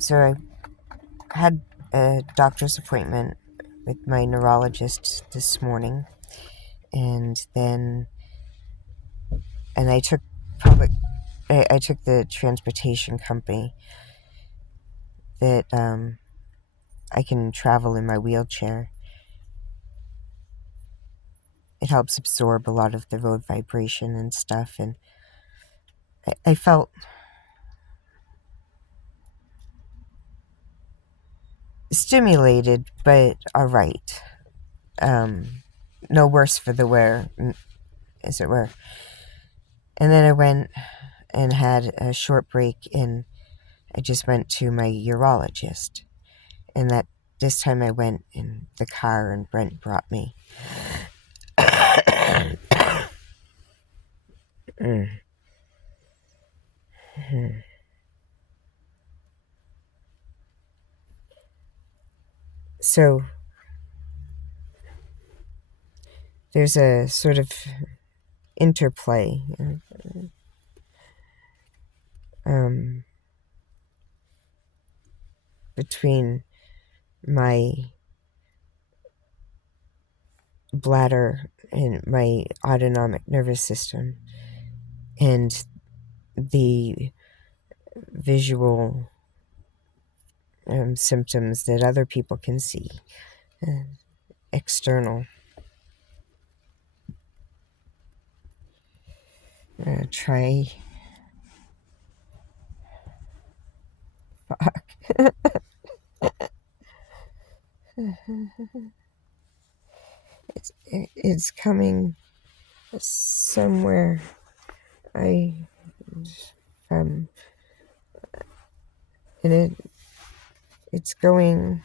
So I had a doctor's appointment with my neurologist this morning, and I took I took the transportation company that I can travel in my wheelchair. It helps absorb a lot of the road vibration and stuff, and I felt stimulated, but all right. No worse for the wear, as it were. And then I went and had a short break, and I just went to my urologist. And that this time I went in the car, and Brent brought me. So there's a sort of interplay between my bladder and my autonomic nervous system and the visual symptoms that other people can see, external. Try. Fuck. It's coming somewhere. And it's going.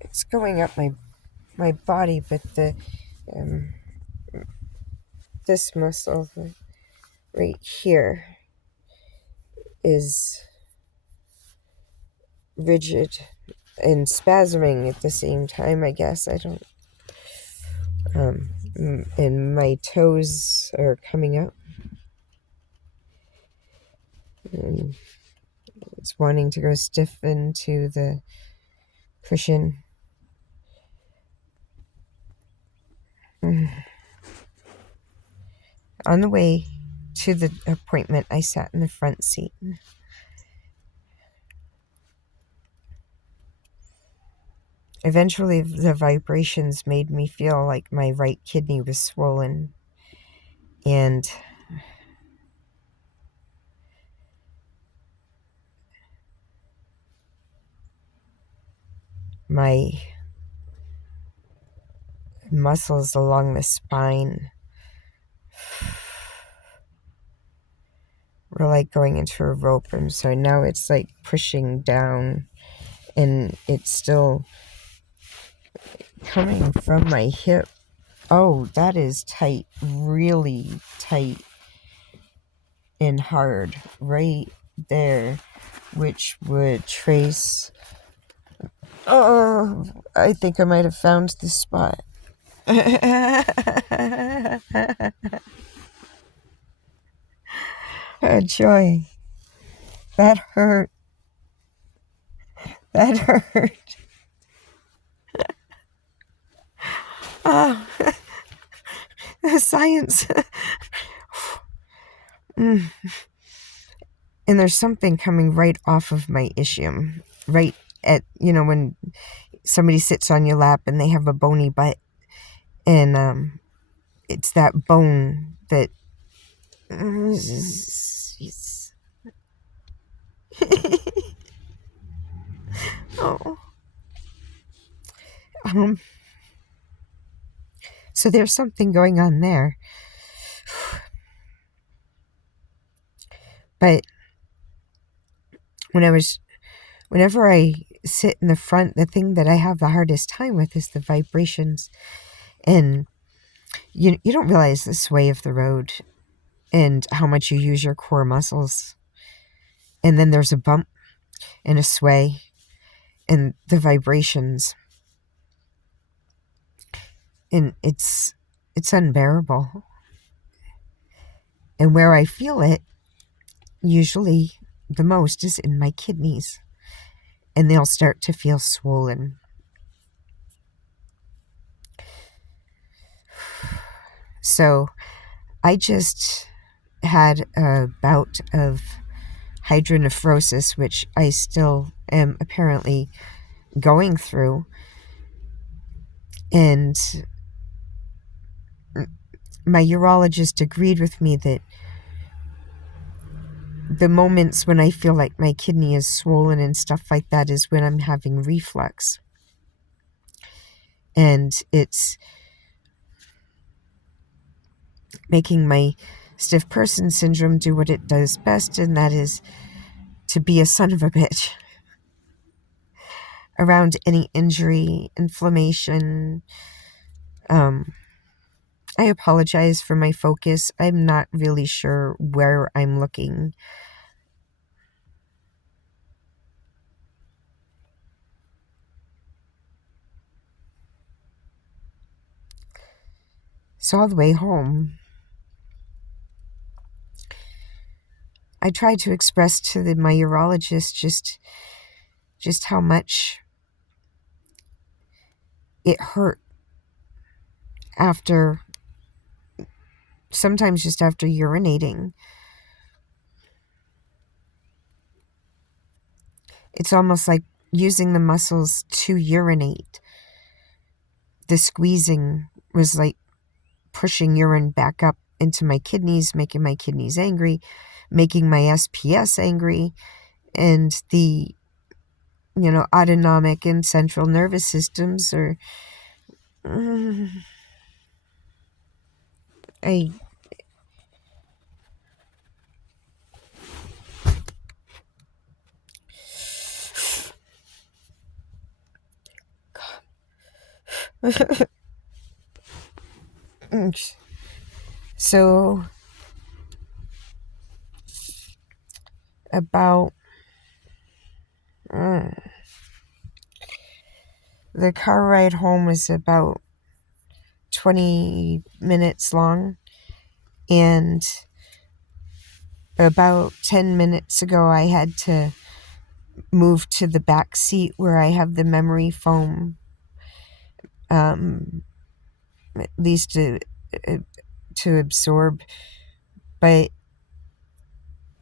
It's going up my body, but this muscle right here is rigid and spasming at the same time, I guess. I don't. And my toes are coming up. And it's wanting to go stiff into the cushion. On the way to the appointment, I sat in the front seat. Eventually, the vibrations made me feel like my right kidney was swollen, and my muscles along the spine were like going into a rope. And so now it's like pushing down, and it's still coming from my hip. Oh, that is tight, really tight and hard right there, which would trace. Oh, I think I might have found the spot. Oh, joy. That hurt. That hurt. Oh, science. And there's something coming right off of my ischium, right at, when somebody sits on your lap and they have a bony butt, and it's that bone that oh. So there's something going on there. But whenever I sit in the front, the thing that I have the hardest time with is the vibrations. And you don't realize the sway of the road and how much you use your core muscles. And then there's a bump and a sway and the vibrations. And it's it's unbearable. And where I feel it, usually the most, is in my kidneys. And they'll start to feel swollen. So I just had a bout of hydronephrosis, which I still am apparently going through. And my urologist agreed with me that the moments when I feel like my kidney is swollen and stuff like that is when I'm having reflux. And it's making my stiff person syndrome do what it does best, and that is to be a son of a bitch around any injury, inflammation. I apologize for my focus. I'm not really sure where I'm looking. So all the way home, I tried to express to my urologist just how much it hurt after, sometimes just after urinating. It's almost like using the muscles to urinate. The squeezing was like pushing urine back up into my kidneys, making my kidneys angry, making my SPS angry, and the autonomic and central nervous systems are I so about the car ride home was about 20 minutes long, and about 10 minutes ago I had to move to the back seat where I have the memory foam, at least to absorb. But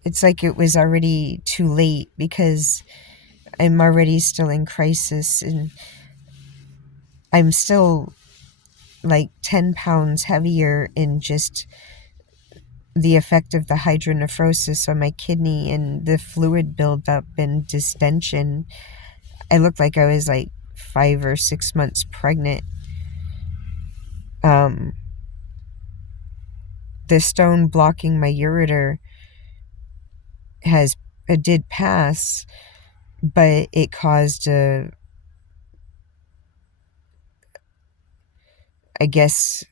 it's like it was already too late because I'm already still in crisis, and I'm still like 10 pounds heavier in just the effect of the hydronephrosis on my kidney and the fluid buildup and distension. I looked like I was like 5 or 6 months pregnant. The stone blocking my ureter did pass, but it caused I guess,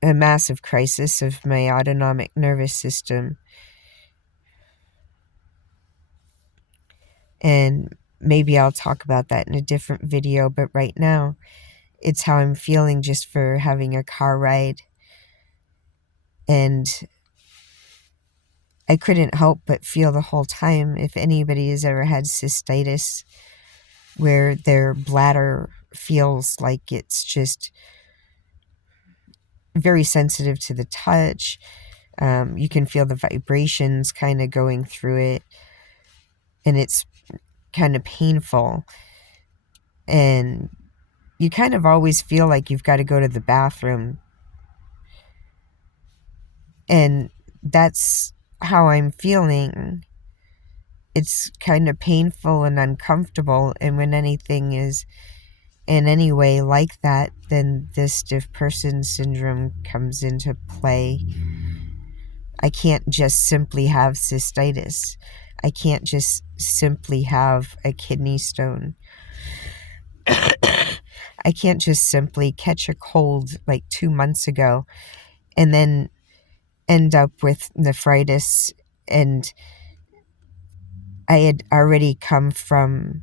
a massive crisis of my autonomic nervous system. And maybe I'll talk about that in a different video, but right now it's how I'm feeling just for having a car ride. And I couldn't help but feel the whole time, if anybody has ever had cystitis, where their bladder feels like it's just very sensitive to the touch. You can feel the vibrations kind of going through it, and it's kind of painful. And you kind of always feel like you've got to go to the bathroom. And that's how I'm feeling. It's kind of painful and uncomfortable. And when anything is in any way like that, then this stiff person syndrome comes into play. I can't just simply have cystitis. I can't just simply have a kidney stone. I can't just simply catch a cold like 2 months ago and then end up with nephritis. And I had already come from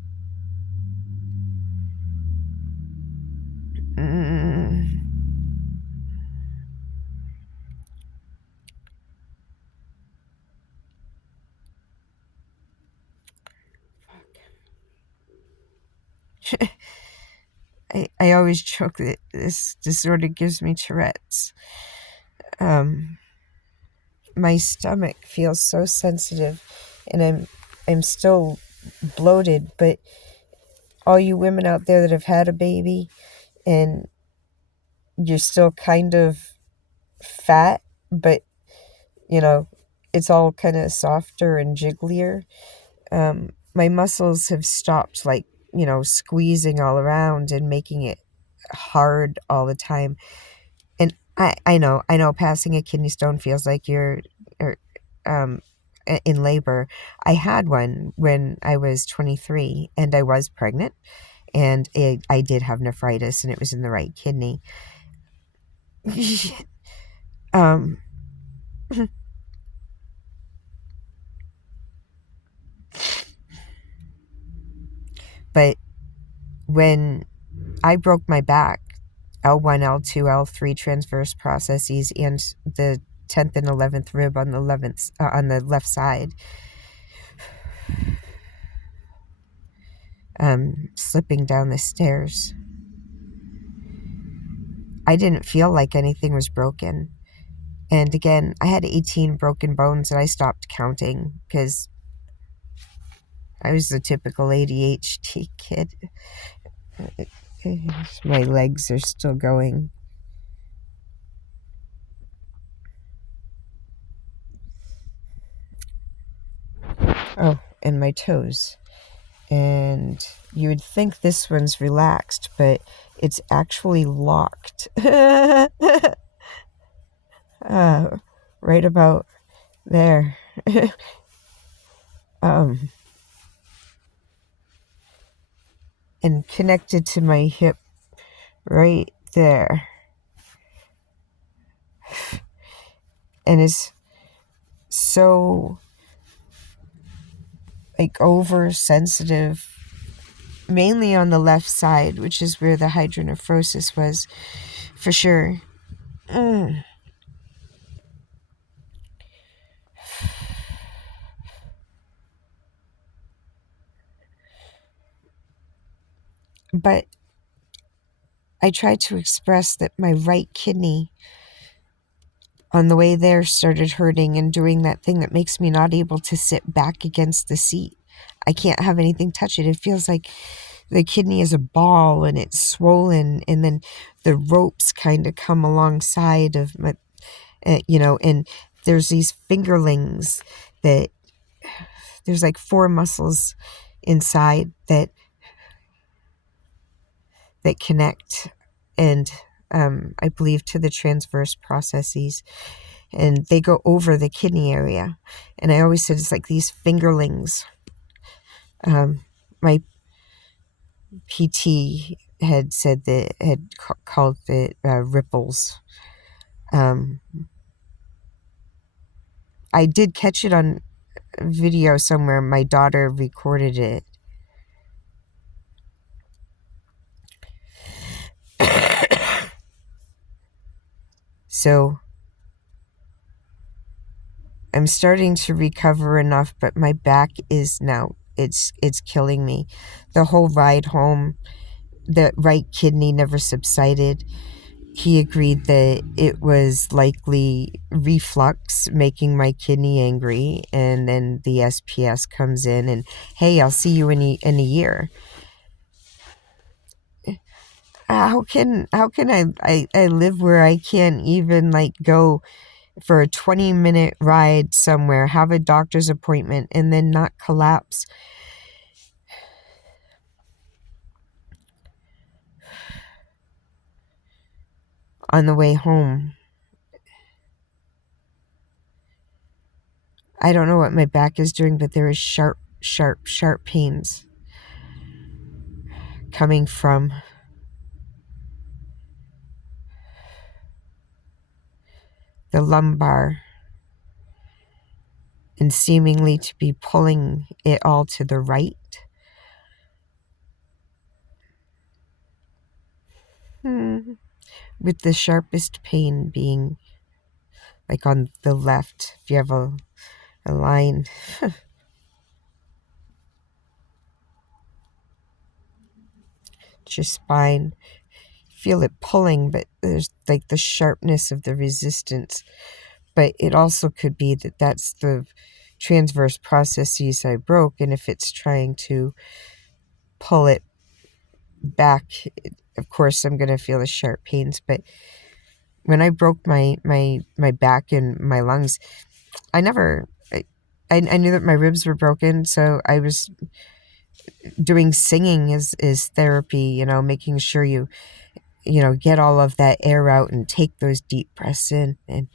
I always joke that this disorder gives me Tourette's. My stomach feels so sensitive, and I'm still bloated. But all you women out there that have had a baby and you're still kind of fat, but it's all kind of softer and jigglier. My muscles have stopped, like, squeezing all around and making it hard all the time. And I know passing a kidney stone feels like you're or, um, in labor. I had one when I was 23 and I was pregnant, and I did have nephritis, and it was in the right kidney. um, but when I broke my back, L1, L2, L3 transverse processes, and the 10th and 11th rib on the 11th on the left side, slipping down the stairs. I didn't feel like anything was broken. And again, I had 18 broken bones, and I stopped counting because I was the typical ADHD kid. My legs are still going. Oh, and my toes. And you would think this one's relaxed, but it's actually locked. Right about there. And connected to my hip right there. And it's so, like, oversensitive, mainly on the left side, which is where the hydronephrosis was, for sure. But I tried to express that my right kidney on the way there started hurting and doing that thing that makes me not able to sit back against the seat. I can't have anything touch it. It feels like the kidney is a ball and it's swollen, and then the ropes kind of come alongside of my, and there's these fingerlings that there's like 4 muscles inside that connect, and I believe to the transverse processes, and they go over the kidney area. And I always said it's like these fingerlings. My PT had said that, called it ripples. I did catch it on video somewhere. My daughter recorded it. So I'm starting to recover enough, but my back is now, it's killing me. The whole ride home, the right kidney never subsided. He agreed that it was likely reflux making my kidney angry, and then the SPS comes in and, hey, I'll see you in a year. How can I live where I can't even, like, go for a 20-minute ride somewhere, have a doctor's appointment, and then not collapse? On the way home, I don't know what my back is doing, but there is sharp, sharp, sharp pains coming from the lumbar, and seemingly to be pulling it all to the right. With the sharpest pain being like on the left, if you have a line. your spine. Feel it pulling, but there's like the sharpness of the resistance. But it also could be that that's the transverse processes I broke, and if it's trying to pull it back, of course I'm going to feel the sharp pains. But when I broke my back and my lungs, I never I knew that my ribs were broken, so I was doing singing as therapy, making sure you get all of that air out and take those deep breaths in. And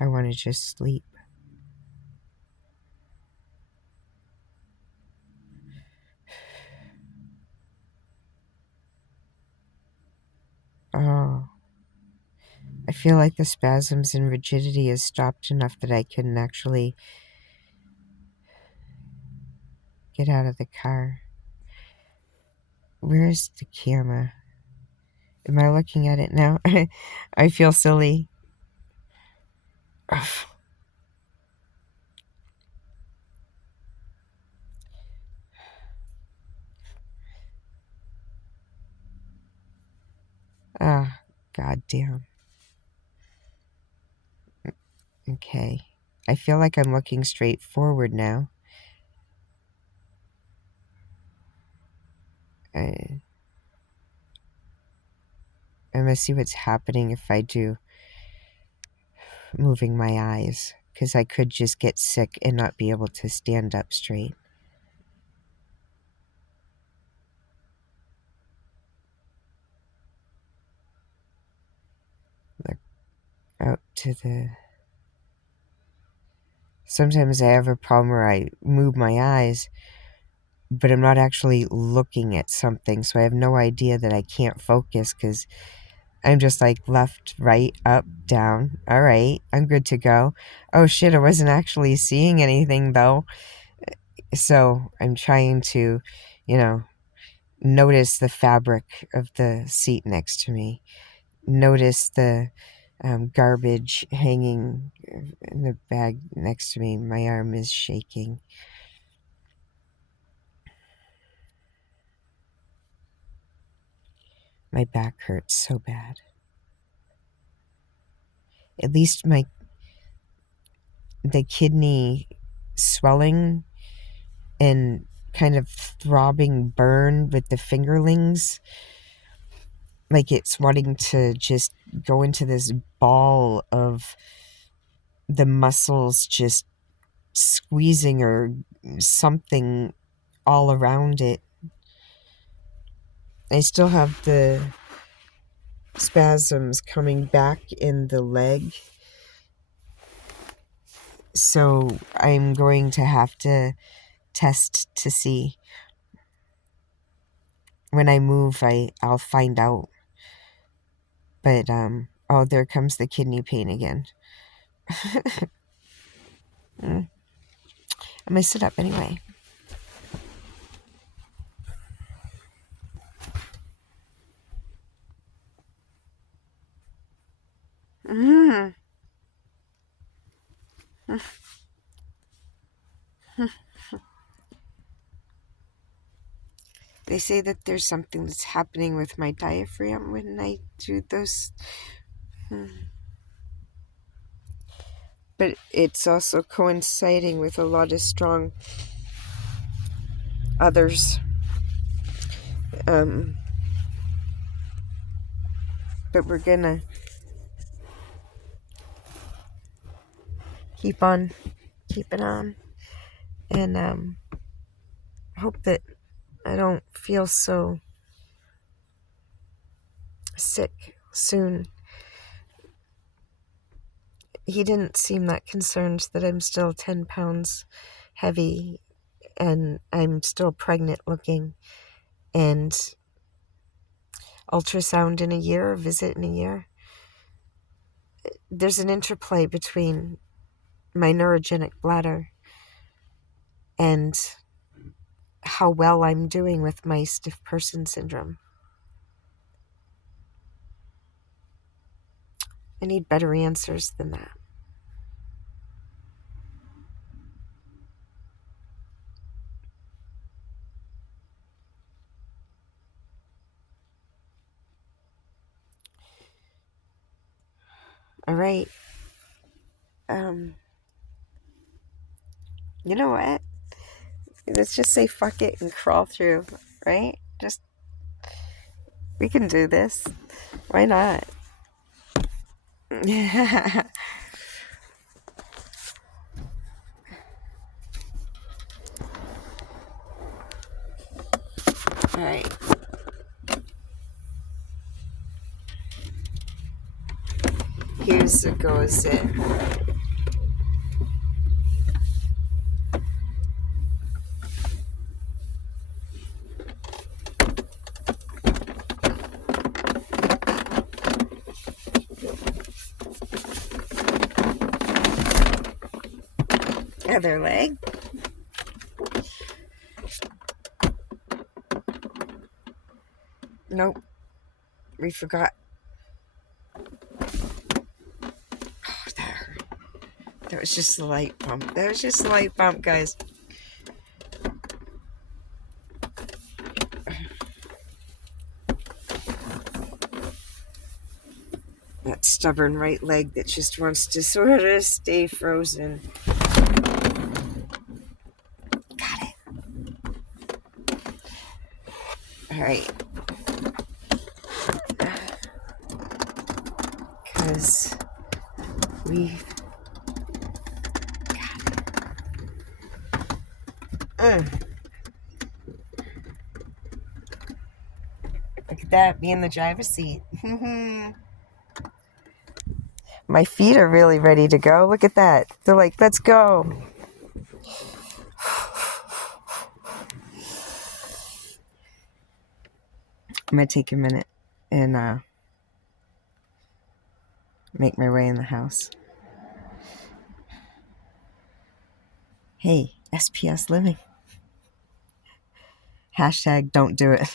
I want to just sleep. Oh, I feel like the spasms and rigidity has stopped enough that I can actually get out of the car. Where's the camera? Am I looking at it now? I feel silly. Ah, god damn. Okay. I feel like I'm looking straight forward now. I'm gonna see what's happening if I do moving my eyes, because I could just get sick and not be able to stand up straight. Look out to the... Sometimes I have a problem where I move my eyes, but I'm not actually looking at something, so I have no idea that I can't focus, because I'm just like left, right, up, down. All right, I'm good to go. Oh shit, I wasn't actually seeing anything though. So I'm trying to, notice the fabric of the seat next to me. Notice the garbage hanging in the bag next to me. My arm is shaking. My back hurts so bad. At least the kidney swelling and kind of throbbing burn with the fingerlings, like it's wanting to just go into this ball of the muscles just squeezing or something all around it. I still have the spasms coming back in the leg, so I'm going to have to test to see. When I move, I'll find out. But oh, there comes the kidney pain again. I'm gonna sit up anyway. Mm. They say that there's something that's happening with my diaphragm when I do those. But it's also coinciding with a lot of strong others. But we're gonna keep on keeping on, and hope that I don't feel so sick soon. He didn't seem that concerned that I'm still 10 pounds heavy and I'm still pregnant looking, and ultrasound in a year, visit in a year. There's an interplay between my neurogenic bladder and how well I'm doing with my stiff person syndrome. I need better answers than that. All right. You know what? Let's just say fuck it and crawl through, right? We can do this. Why not? All right. Here's it goes in. Other leg. Nope. We forgot. Oh, that hurt. That was just a light bump. That was just a light bump, guys. That stubborn right leg that just wants to sort of stay frozen. Got it. All right. Because we look at that, be in the driver's seat. My feet are really ready to go. Look at that. They're like, let's go. I'm going to take a minute and make my way in the house. Hey, SPS Living. Hashtag don't do it.